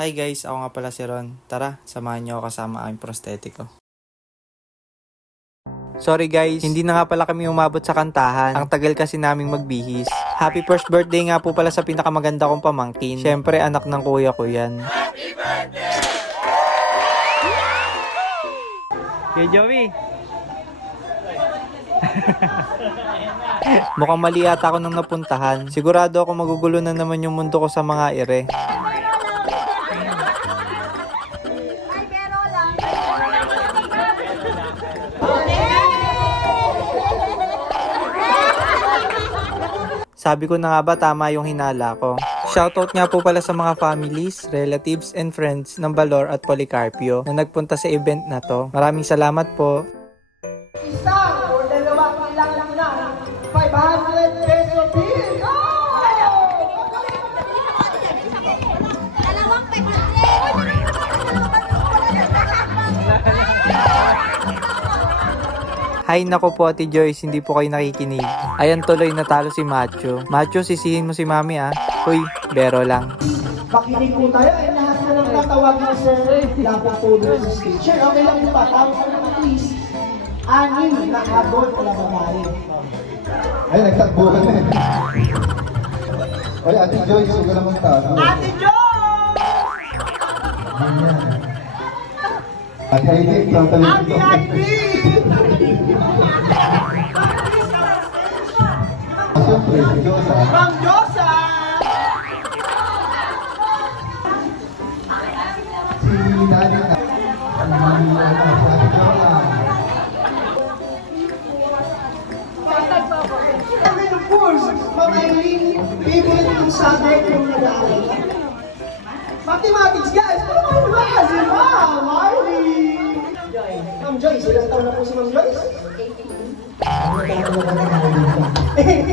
Hi guys, ako nga pala si Ron. Tara, samahan niyo ako kasama aking prostetiko. Sorry guys, hindi na nga pala kami umabot sa kantahan. Ang tagal kasi naming magbihis. Happy first birthday nga po pala sa pinakamaganda kong pamangkin. Syempre, anak ng kuya ko yan. Happy birthday! Hey Joey! Mukhang mali ata ako nang napuntahan. Sigurado ako magugulo na naman yung mundo ko sa mga ere. Sabi ko na nga ba tama yung hinala ko. Shoutout nga po pala sa mga families, relatives, and friends ng Balor at Policarpio na nagpunta sa event na to. Maraming salamat po. Isang o dalawang kailangan na 500 peso bill! Dalawang 500! Hay nako po Ate Joyce, hindi po kayo nakikinig. Ayan tuloy natalo si Macho. Macho, sisihin mo si Mami ah. Uy, bero lang. Makinig po tayo ay lahat na lang tatawag na sir. Dapat po doon sa stage. Sir, okay lang yung patawag ko naman please. Anim na abot na babae. Ay, nagtakbuhan na eh. Ay, Ate Joyce, huwag ka naman tago. Ate Joy! Ate Heidi, tantalin Ate ito. Heidi! Siyempre, si Josa. Ma'am Josa! Si Danica. And then of course, Ma'am Eileen, favorite yung subject yung nag-aaral ka. Mathematics guys! Ano ba yung ba? Si Ma'am Eileen! Ma'am Joyce, ilang taon na po si Ma'am Joyce?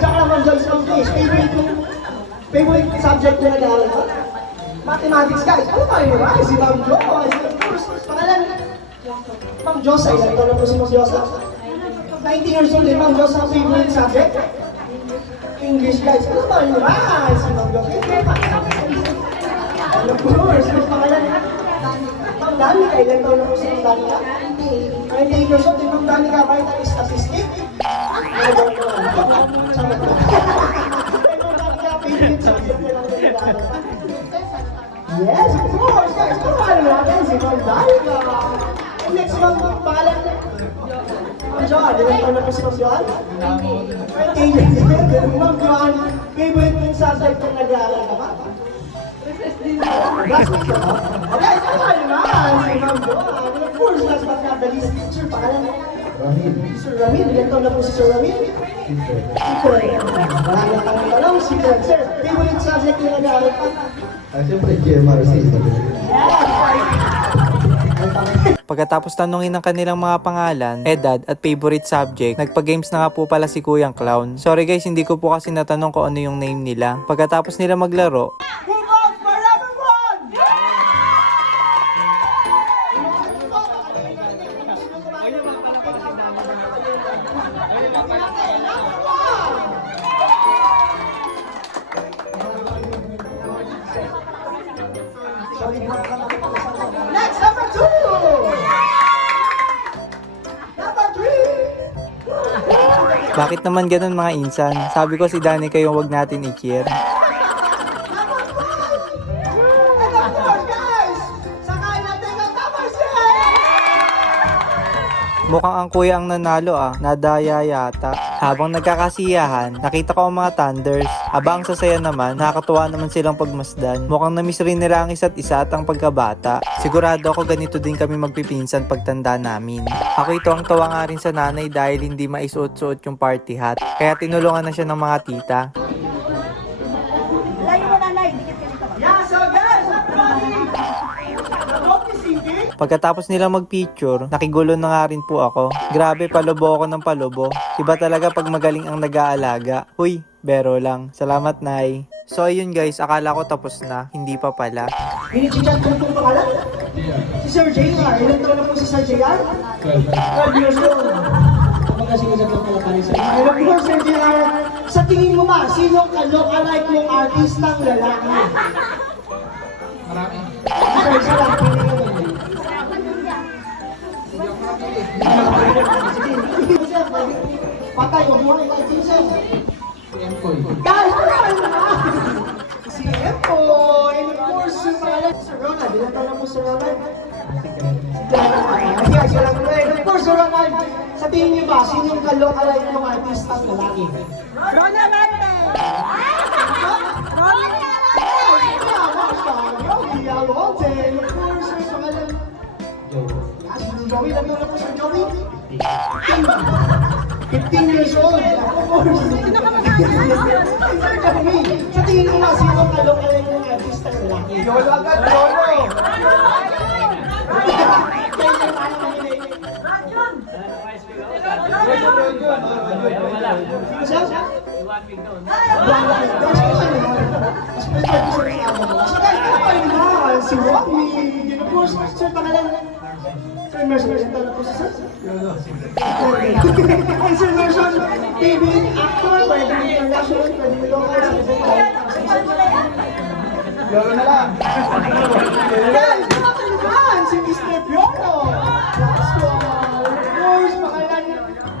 Tsaka na Ma'am Joyce, favorite subject yung nag-aaral ka? Mathematics guys! Ano ba yung ba? Si Ma'am Joyce! Of course, pangalan, Ma'am Josa, ilang taon na po si Ma'am Josa? 19 years old, Ma'am Josa, favorite subject? English guys. Ano ba yung ba? Si Ma'am Josa. Of course, mas pangalan na. Ma'am Danica, ilang taon na po si Ma'am Danica? 19 years old, Ma'am Danica, kahit ang statistic? Ano ba yung Yes, of course, guys. Ano natin si Ma'am Danica? And next Ma'am, pangalan na. Ma'am Joan, ilang taon na po si Ma'am Joan? 20 years old. Ma'am Joan, favorite yung subject yung nag-aaral ka ba? Last week ka ba? Okay, so ano naman si Ma'am Joan? And of course, last but not the least, teacher, pangalan na. Ramil. Sir Ramil, ilang taon na po si Sir Ramil? Sister. Marami na kami tanong, si Sir, favorite subject yung nag-aaral ka? Siyempre, GMRC. Pagkatapos tanungin ng kanilang mga pangalan, edad at favorite subject, nagpa-games na nga po pala si Kuyang Clown. Sorry guys, hindi ko po kasi natanong kung ano yung name nila. Pagkatapos nila maglaro, Who votes for everyone? Next, number 2! Number 3! bakit naman ganun mga insan? Sabi ko si Danica yung wag natin i-cheer. And of course, guys, sakayin natin ang number 6! Mukhang ang kuya ang nanalo ah, nadaya yata. Habang nagkakasiyahan, nakita ko ang mga Thunders. Aba ang sasaya naman, nakakatuwa naman silang pagmasdan. Mukhang namiss rin nila ang isa't isa at ang pagkabata. Sigurado ako ganito din kami magpipinsan pagtanda namin. Ako ito ang tawa nga rin sa nanay dahil hindi maisuot-suot yung party hat. Kaya tinulungan na siya ng mga tita. Yeah, so guys, everybody! Don't be singing. Pagkatapos nila mag-picture, nakigulo na nga rin po ako. Grabe, palubo ako ng palubo. Iba talaga pag magaling ang nag-aalaga. Huy, bero lang. Salamat, Nay. So ayun guys, akala ko tapos na. Hindi pa pala. Minichat ko itong pangalan? Si Sir JR. Ilan taon na po si Sir JR? 12 years old. Magkasigasat lang pala tayo sa iyo. Of course, Sir JR, sa tingin mo ba, sinong ka-look-alike mong artistang lalaki? Marami. huwag mo na i-cancel. Empoy. Guys, wala na! Si Empoy! And of course, yung pangalan, Sir Ronald. Ilan taon na po, Sir Ronald? Yes, sila ko na. And of course, Sir Ronald, sa tingin niyo ba, sino yung ka-localize ng artist at lalaki? Ronald Marte! And of course, Sir pangalan, si Joey, lang na po, Sir Joey? 15 years old. Of course. Sir Joey, sa tingin niyo ba, sino yung ka-localize ng artist at lalaki? Yolo agad, Yolo! Si Wally, of course, sir, pangalan. Sir Merson, ito na po si Sir. Ay, Sir Merson, TV, actor, pwede international, pwede local, Yolo na lang! guys, mga kaibigan, si Mr. Piolo. Of course, pangalan.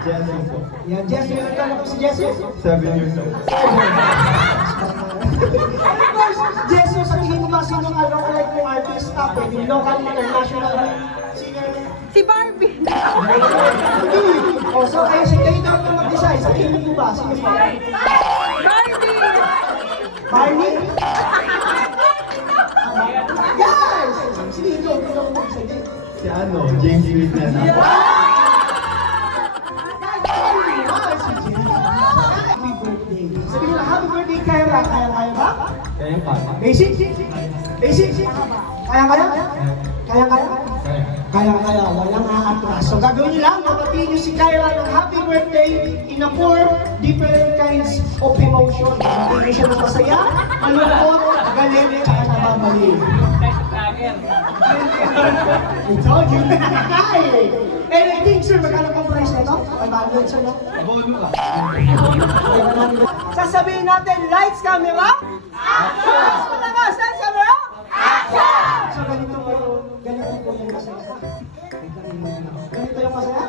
Jesse po. Yan, Jesse, ito na po si Jesse. 7 years old. Of course, Jesse, sa tingin mo ba sinong localike ng artista? Pwede local, international, singer? Si Barbie! Oh, so kayo daw na mag-decide. Sa tingin mo ba? Sino ba? Barbie! Barney? Guys! Sino ito? Ito na mag-decide. Si ano, James Smith na na. Happy birthday. Sabihin na, happy birthday, Kyra. Kaya ba? Kaya pa. Basic? Basic? Kaya? Kaya, walang aatras. So gagawin niyo lang, mapatiin niyo si Kyra ng happy birthday in a 4 different kinds of emotion. Mapatiin niyo siya ng masaya, malungkot, galit, tsaka nababali. I told you. And I think, sir, magkano pang price na ito? 500, sir, no? Abono ka. Sasabihin natin, lights, camera? Action! Malakas, lights, camera? Action! So ganito po yung masaya. Ganito yung masaya?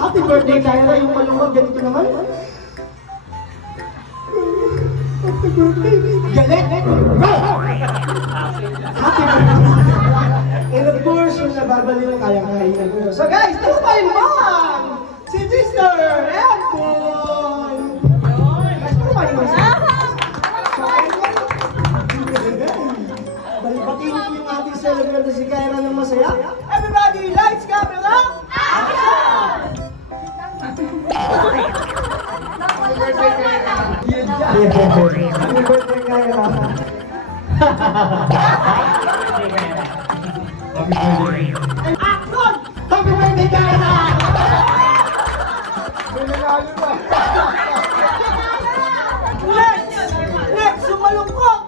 Happy birthday, Kyra. Yung malungkot, ganito naman. Happy birthday. Galit! Happy birthday. And of course, yung nababaliw, kaya-kaya ko. So guys, ito pa rin man! Si Mr. Edmond! Guys, ito pa rin man siya. So, balipatin ko yung ating celebrant na si Kyra ng masaya. Everybody, lights, camera, action! Happy birthday, Kyra. Happy birthday. Action! Happy birthday, Kyra! Nanalo na. Next, yung malungkot!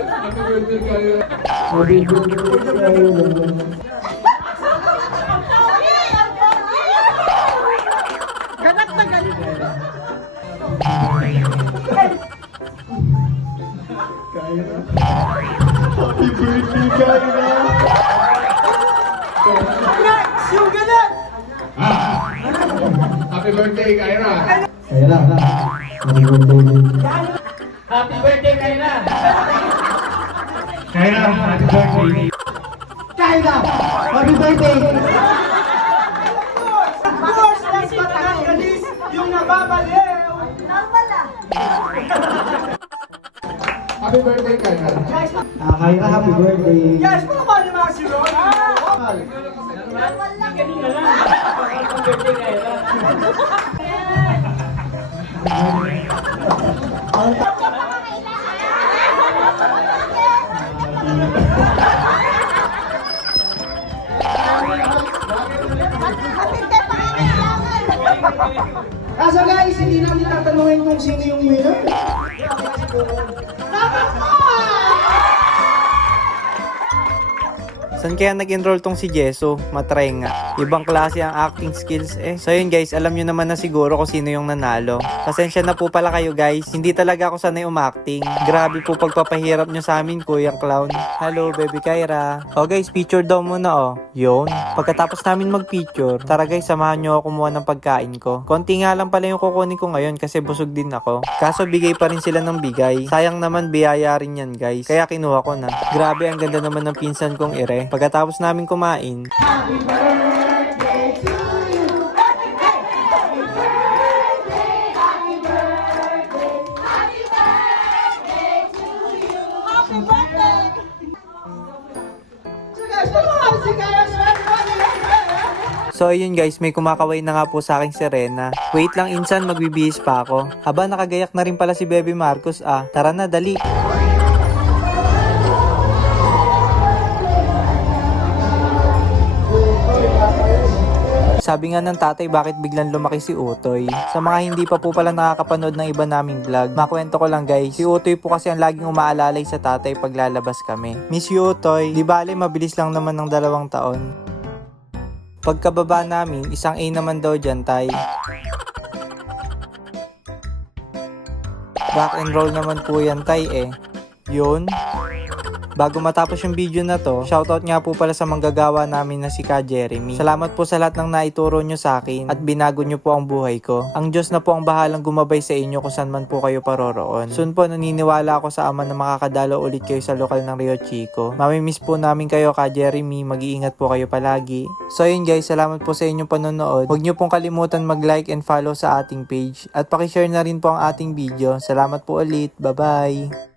Happy birthday kayo. Ganak na galit! Happy birthday Kyra. Next, yung ganun! Happy birthday Kyra. Kyra, happy birthday. Kyra, happy birthday. Kyra, happy birthday! Of course, last but not the least, yung nababaliw! Happy birthday Kyra. Guys, Kyra, happy birthday. guys, mga paano mga si Ron? So guys, hindi namin tatanungin kung sino yung winner. Number 5! Saan kaya nag-enroll tong si Jeso? Matry nga. Ibang klase ang acting skills eh. So yun guys, alam nyo naman na siguro kung sino yung nanalo. Pasensya na po pala kayo guys. Hindi talaga ako sanay umacting. Grabe po pagpapahirap nyo sa amin, Kuyang Clown. Hello, baby Kyra. Oh guys, picture daw muna oh. Yun. Pagkatapos namin mag-picture, tara guys, samahan nyo ako kumuha ng pagkain ko. Konti nga lang pala yung kukunin ko ngayon kasi busog din ako. Kaso bigay pa rin sila ng bigay. Sayang naman biyaya rin yan guys. Kaya kinuha ko na. Grabe, ang ganda naman ng pinsan kong ire. Pagkatapos namin kumain, Happy birthday! So guys, tulungan si Kaya sa so ayun guys, may kumakaway na nga po sa aking Serena. Wait lang insan, magbibihis pa ako. Aba, nakagayak na rin pala si Bebe Marcos ah. Tara na, dali. Sabi nga ng tatay, bakit biglang lumaki si Utoy? Sa mga hindi pa po pala nakakapanood ng iba naming vlog, makwento ko lang guys, si Utoy po kasi ang laging umaalalay sa tatay pag lalabas kami. Miss you Utoy, di bale mabilis lang naman ng 2 taon. Pagkababa namin, isang A naman daw dyan tay. Back and roll naman po yan tay eh. Yun. Bago matapos yung video na to, shoutout nga po pala sa manggagawa namin na si Ka Jeremy. Salamat po sa lahat ng naituro nyo sa akin at binago nyo po ang buhay ko. Ang Diyos na po ang bahalang gumabay sa inyo kung saan man po kayo paroroon. Soon po naniniwala ako sa Ama na makakadalo ulit kayo sa lokal ng Rio Chico. Mamimiss po namin kayo Ka Jeremy, mag-iingat po kayo palagi. So yun guys, salamat po sa inyong panonood. Huwag nyo pong kalimutan mag-like and follow sa ating page at pakishare na rin po ang ating video. Salamat po ulit, bye bye!